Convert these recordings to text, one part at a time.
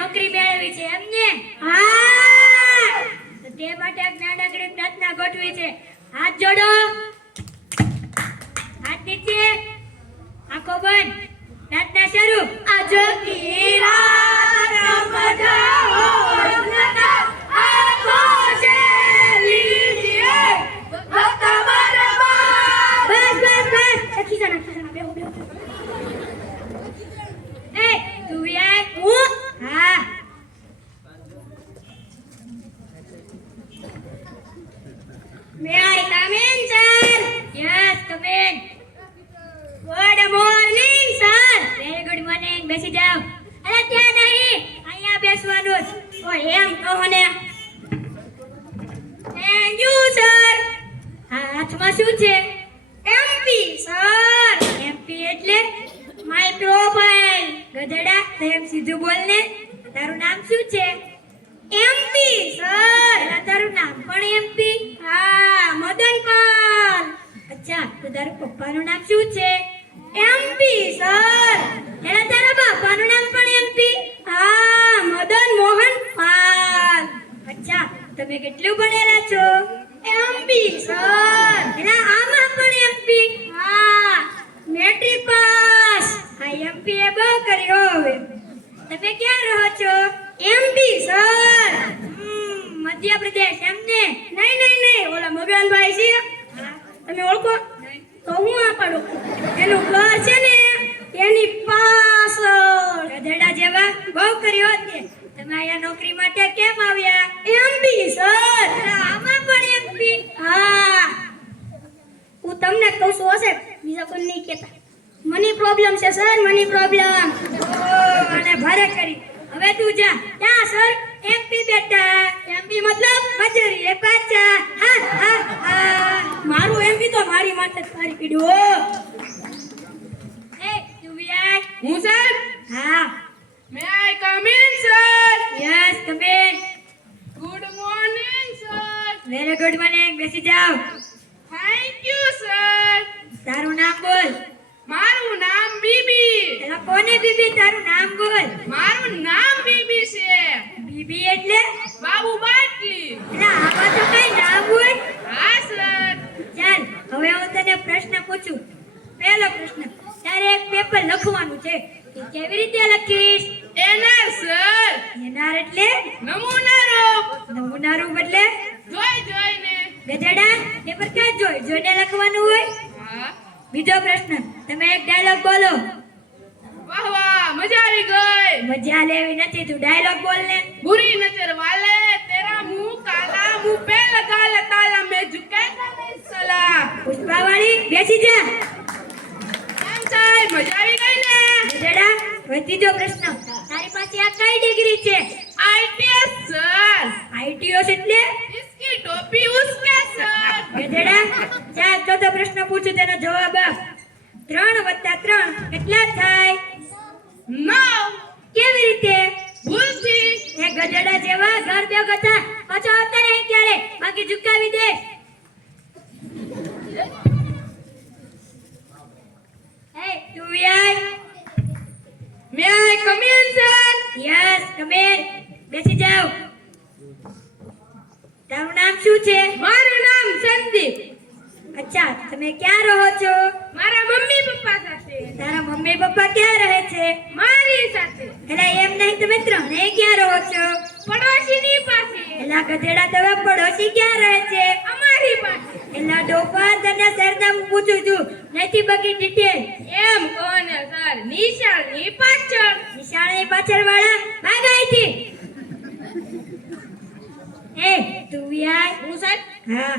નોકરી મેળવી છે એમને? હા. તે માટે જ્ઞાન નાનકડી પ્રાર્થના ગોઠવી છે. હાથ જોડો હાથ નીચે આંખો બંધ પ્રાર્થના શરૂ આજ કિરાત મજાઓ રમતા આંખો છે લીજીએ ભક્ત બરબાદ બસ બસ બસ ખીસા ના ખીસા ના બેહો બેહો એ તું યાર હું હા may I come in sir yes good morning sir very good morning બેસી જાઓ. અરે, ત્યાં નહીં. અહીંયા બેસવાનું જ. ઓ એમ કહો ને. થેન્ક યુ સર હાથમાં શું છે? એમપી સર એમપી એટલે માય પ્રોફાઇલ ગધડા તેમ સીધું બોલ ને તારું નામ શું છે એમપી સર પેલા તારું નામ પણ એમપી હા મદન પાલ અચ્છા તો તારા પપ્પાનું નામ શું છે? એમપી સર એલા તારા બાપાનું નામ પણ એમપી હા, મદન મોહન પાલ. અચ્છા, તમે કેટલું ભણેલા છો? એમપી સર એલા આમાં પણ એમપી હા. Matric pass. હા એમપી એ બહુ કર્યો હવે. તમે ક્યાં રહો છો? એમપી સર મધ્યપ્રદેશ એમને. નહીં નહીં નહીં. ઓલા મગનભાઈ છે. તમે ઓળખો. તો હું આ પાડું. એનું ઘર છે ને, એની પાછળ. ગધેડા જેવા બહુ કર્યો તે તમે અહીંયા નોકરી માટે કેમ આવ્યા? એમપી સર આમાં પણ એમપી હા. હું તમને કહું છું, હશે? બીજા કોઈ નહીં કહેતા. મની પ્રોબ્લેમ છે સર મની પ્રોબ્લેમ અને ભારે કરી. હવે તું જા. ક્યાં સર એમપી બેટા એમપી મતલબ મજૂરી એ પાછા. હા હા હા. મારું એમપી તો મારી માથે ફાડી પીડ્યું એ તું બી હું સર હા. May I come in sir yes Kabir good morning sir very good morning બેસી જાઓ. થેન્ક યુ સર તારું નામ બોલ. મારું નામ બીબી એલા કોની બીબી તારું નામ બોલ. મારું નામ બીબી છે. બીબી એટલે બાબુ બાટલી. એલા આમાં તો કઈ ના હોય. હા સર. ચાલ હવે હું તને પ્રશ્ન પૂછું. પહેલો પ્રશ્ન તારે એક પેપર લખવાનું છે કેવી રીતે લખીશ એના સર એનાર એટલે નમૂના રૂપ નમૂના રૂપ એટલે જોઈ જોઈને ગધેડા પેપર ક્યાં જોઈ જોઈને લખવાનું હોય હા બીજો પ્રશ્ન તમે એક ડાયલોગ બોલો વાહ વાહ મજા આવી ગઈ મજા લેવી નથી તું ડાયલોગ બોલ ને. બુરી નજર વાલે તેરા મુંહ કાલા મુંહ પે લગા લતાલા મે ઝુકેગા મે સલા પુષ્પા વાળી બેસી જા. કેમ સાહેબ મજા આવી ગઈ ને? જડા ભતીજો પ્રશ્ન. તારી પાસે આ કઈ ડિગ્રી છે? ITS sir. આઈટીએસ એટલે? ઇસકી ટોપી ઉસમે સર. ગજડા ચા ચોથો પ્રશ્ન પૂછું તેનો જવાબ આપ. 3 3 કેટલા થાય? Do May I come in, sir? Yes, come in. બેસી જાઓ. તારું નામ શું છે? મારું નામ સંદીપ. અચ્છા તમે ક્યાં રહો છો? મારા મમ્મી પપ્પા સાથે. તારા મમ્મી પપ્પા ક્યાં રહે છે? મારી સાથે. એલા એમ નહીં તમે ત્રણે ક્યાં રહો છો? પડોશીની પાસે. એલા ગધેડા તમે પડોશી ક્યાં રહે છે? અમારી પાસે. એલા ડોપા તને સરનામું પૂછું છું. નથી બગી ડિટેલ. એમ કોને સર? નિશાળની પાછળ. નિશાળની પાછળ વાળા ભાગાઈ અહીંથી એ તું યાર હું સર? હા.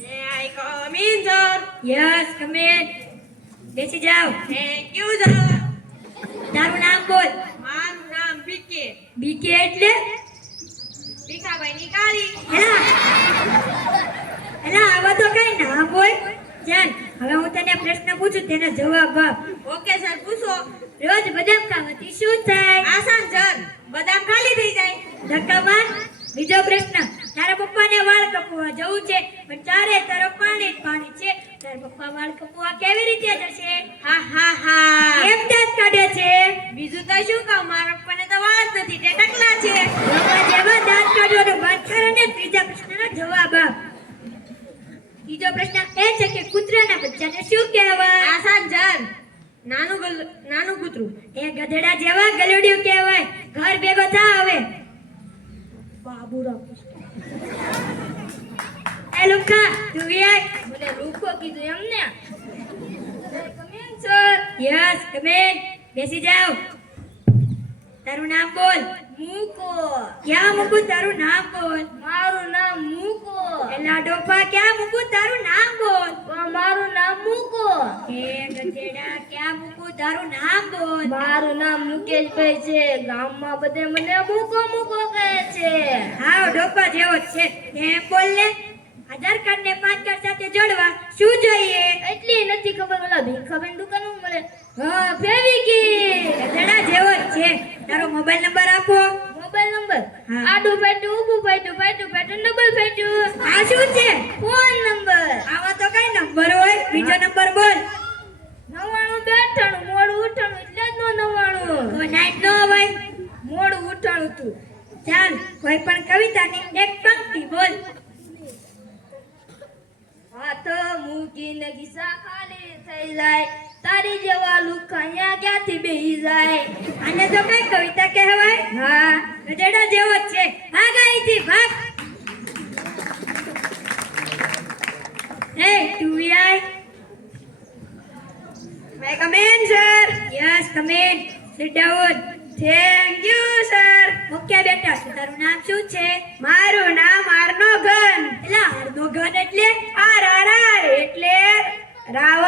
May I come in sir yes come in બેસી જાઓ. થેન્ક યુ સર તારું નામ બોલ. મારું નામ બીકે બીકે એટલે? ભીખાભાઈની કાળી એલા એલા આવા તો કઈ ના હોય જાન હવે હું તને પ્રશ્ન પૂછું તેનો જવાબ આપ. ઓકે સર પૂછો. રોજ બદામ ખાવાથી શું થાય? આસાન સર બદામ ખાલી થઈ જાય. ધક્કામાં બીજો પ્રશ્ન તારા પપ્પાને વાળ કપવા જવું છે પણ ચારે તરફ પાણી જ પાણી છે તારા પપ્પા વાળ કપવા કેવી રીતે જશે હા હા હા કેમ દાંત કાઢે છે બીજું તો શું કહું મારા પપ્પાને તો ત્રીજો પ્રશ્ન એ છે કે કૂતરાના બચ્ચાને શું કહેવાય? આસાન જાન નાનું ગલ- નાનું કૂતરું. એ ગધેડા જેવા ગલુડિયું કહેવાય. ઘર ભેગો થા હવે. બાબુરાવ એ લુખા તું આઈ મને રૂખો કીધું એમને કમિંગ સર યસ કમિંગ બેસી જાઓ. તારું નામ બોલ. મૂકો ક્યાં મૂકું તારું નામ બોલ? મારું નામ મૂકો એલા ડોફા ક્યાં મૂકું તારું નામ બોલ? મારું નામ મૂકો હે ગધેડા ક્યાં મૂકું તારું નામ બોલ? મારું નામ મુકેશભાઈ છે. ગામમાં બધે મને મૂકો મૂકો કહે છે. હા ડોફા જેવો છે. એમ બોલ ને આધાર કાર્ડ ને પાન કાર્ડ સાથે જોડવા. શું જોઈએ? એટલી નથી ખબર. ઓલા ભીખાબેન દુકાનમાં મળે. હા ફેવિકી જડા જેવો જ છે. તારો મોબાઈલ નંબર આપો. Mobile number. આડું ફાટ્યું ઊભું ફાટ્યું ફાટ્યું ફાટ્યું ડબલ ફાટ્યું આ શું છે ફોન નંબર આમાં તો કઈ નંબર હોય બીજો નંબર બોલ નવાણું બે અઠ્ઠાણું મોડું ઉઠાણું એટલે જ નો નવાણું તો નાઈટ નો હોય મોડું ઉઠાણું તું ચાલ કોઈ પણ કવિતાની એક પંક્તિ બોલ હાથ મૂકીને ખિસ્સા ખાલી થઈ જાય તારી જેવા લુખાયા ક્યાંથી બેહી જાય? તો કઈ કવિતા કહેવાય? હા. ગજેડા જેવો જ છે. ભાગ અહીંથી ભાગ. હે do we I? May sir yes in. Sit down. Thank you, sir. Okay, બેટા તારું નામ શું છે? મારું નામ આરનો ઘન. એટલે આરનો ઘન એટલે? આર આર આર એટલે રવિ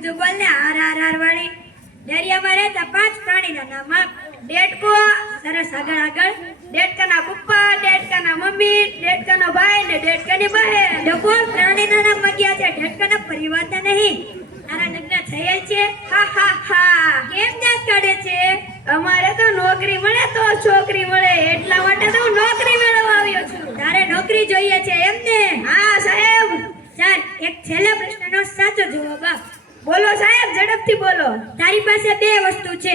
સીધું બોલ આર આર આર વાળી. દરિયામાં રહેતા પાંચ પ્રાણીના નામ ડેટકો સરસ આગળ આગળ. ડેટકાના પપ્પા ડેટકાના મમ્મી ડેટકાનો ભાઈ ને ડેટકાની બહેન. ડકો પ્રાણીના નામ મગ્યા છે ડેટકાના પરિવારના નહીં. તારા લગ્ન થયેલ છે? હા હા હા. કેમ દાંત કાઢે છે? અમારે તો નોકરી મળે તો છોકરી મળે. એટલા માટે તો હું નોકરી મેળવવા આવ્યો છું. તારે નોકરી જોઈએ છે એમ ને હા, સાહેબ. ચાલ, એક છેલ્લા પ્રશ્નનો સાચો જવાબ આપ. બોલો સાહેબ, ઝડપથી બોલો. તારી પાસે બે વસ્તુ છે.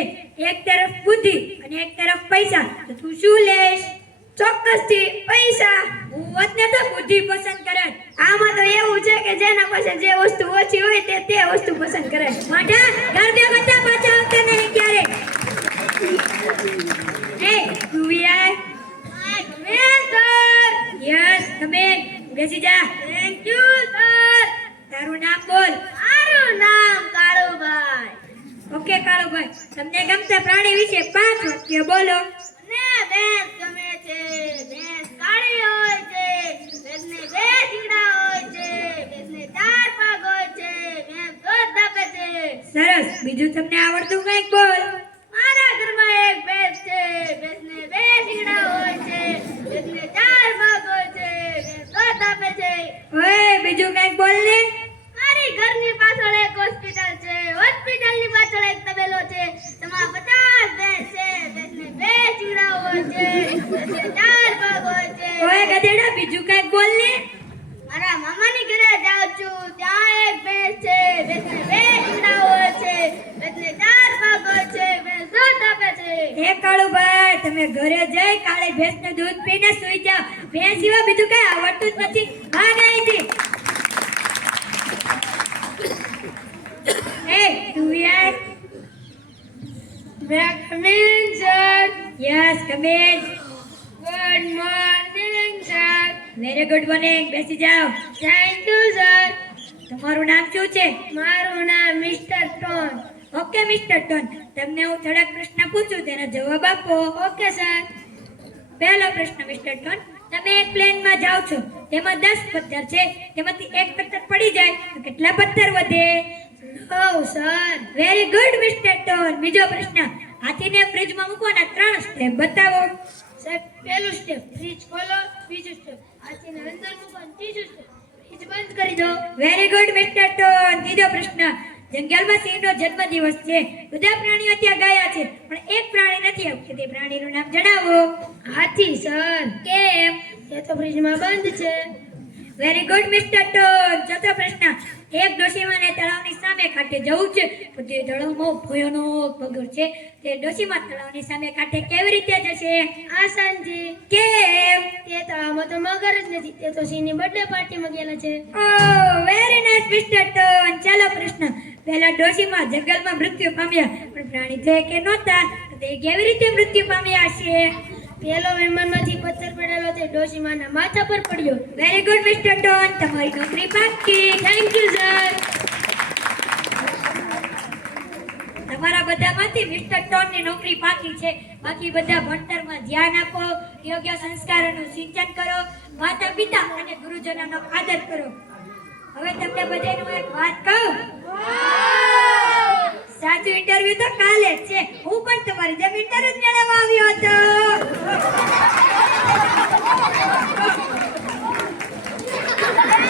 એક તરફ બુદ્ધિ અને એક તરફ પૈસા. તો તું શું લેશ? ચોક્કસથી પૈસા. હું વતને તો બુદ્ધિ પસંદ કરે. આમાં તો એવું છે કે જેના પાસે જે વસ્તુ ઓછી હોય તે તે વસ્તુ પસંદ કરે. માઠા ઘર બે બધા પાછા આવતા નહીં ક્યારે? હે તું યાર. યસ તમે બેસી જા. થેન્ક યુ સર તારું નામ બોલ મારું નામ કાળુભાઈ ઓકે કાળુભાઈ તમને ગમતા પ્રાણી વિશે પાંચ વાક્ય બોલો. ને ભેંસ ગમે છે ભેંસ કાળી હોય છે ભેંસને બે શીંગડા હોય છે ભેંસને ચાર પગ હોય છે ભેંસ દૂધ આપે છે. સરસ. બીજું તમને આવડતું કંઈક બોલ મારા ઘરમાં એક ભેંસ છે ભેંસને બે શીંગડા હોય છે ભેંસને ચાર પગ હોય છે ભેંસ દૂધ આપે છે ઓય બીજું કંઈક બોલ ને મારી ઘરની પાછળ એક હોસ્પિટલ છે હોસ્પિટલની પાછળ એક તબેલો છે તેમાં પચાસ ભેંસ છે ભેંસને બે શીંગડા હોય છે ભેંસને ચાર પગ હોય છે ઓય ગધેડા બીજું કંઈક બોલ ને મારા મામાની ઘરે જાઉં છું ત્યાં એક ભેંસ છે ભેંસને બે શીંગડા હોય છે ભેંસને ચાર પગ હોય છે ભેંસ દૂધ આપે છે હે કાળુભાઈ તમે ઘરે જઈ કાળી ભેંસનું દૂધ પીને સૂઈ જાઓ. ભેંસ જેવા બીજું કઈ આવડતું જ નથી. ભાગ અહીંથી હે તું યાર may coming sir yes come in good morning sir very good morning. બેસી જાઓ. થેન્ક યુ સર તમારું નામ શું છે? મારું નામ mister Tone. Okay mister Tone. તમને હું થોડાક પ્રશ્ન પૂછું, તેના જવાબ આપો. ઓકે સર પહેલો પ્રશ્ન, મિસ્ટર ટોન તમે એક પ્લેનમાં જાઓ છો. તેમાં દસ પથ્થર છે. તેમાંથી એક પથ્થર પડી જાય તો કેટલા પથ્થર વધે? નવ sir very good mister Tone બીજો પ્રશ્ન, હાથીને ફ્રીજમાં મૂકવાના ત્રણ સ્ટેપ બતાવો. સર પહેલું સ્ટેપ ફ્રીજ ખોલો. બીજું સ્ટેપ હાથીને અંદર મૂકો ત્રીજું સ્ટેપ ફ્રીજ બંધ કરી દો. વેરી ગુડ મિસ્ટર ટોન ત્રીજો પ્રશ્ન જંગલમાં સિંહનો જન્મદિવસ છે. બધા પ્રાણીઓ ત્યાં ગયા છે. પણ એક પ્રાણી નથી આવતું. તે પ્રાણીનું નામ જણાવો. હાથી સર કેમ? એ તો ફ્રીજમાં બંધ છે. વેરી ગુડ મિસ્ટર ટોન ચોથો પ્રશ્ન. એક ડોશીમાને તળાવની સામે કાંઠે જવું છે. પણ તે તળાવમાં ભયાનક મગર છે. તે ડોશીમા તળાવની સામે કાંઠે કેવી રીતે જશે? આસાનથી. કેમ? તે તળાવમાં તો મગર જ નથી. તે તો સિંહની બર્થડે પાર્ટીમાં ગયેલા છે. Oh very nice mister Tone ચાલો પ્રશ્ન. પહેલા ડોશીમાં જંગલમાં મૃત્યુ પામ્યા પણ પ્રાણી તો કે નહોતા તે કેવી રીતે મૃત્યુ પામ્યા છે? પેલો વિમાનમાંથી પથ્થર પડેલો તે ડોશીમાના માથા પર પડ્યો. વેરી ગુડ મિસ્ટર ટોન તમારી નોકરી પાકી. થેન્ક યુ સર તમારા બધામાંથી મિસ્ટર ટોનની નોકરી પાકી છે. બાકી બધા ભણતરમાં ધ્યાન આપો યોગ્ય સંસ્કારોનું સિંચન કરો માતા પિતા અને ગુરુજનોનો આદર કરો. હવે તમને બધાનું એક વાત કહું. સાચું ઇન્ટરવ્યુ તો કાલે જ છે. હું પણ તમારી જેમ ઇન્ટરવ્યુ મેળવવા આવ્યો હતો.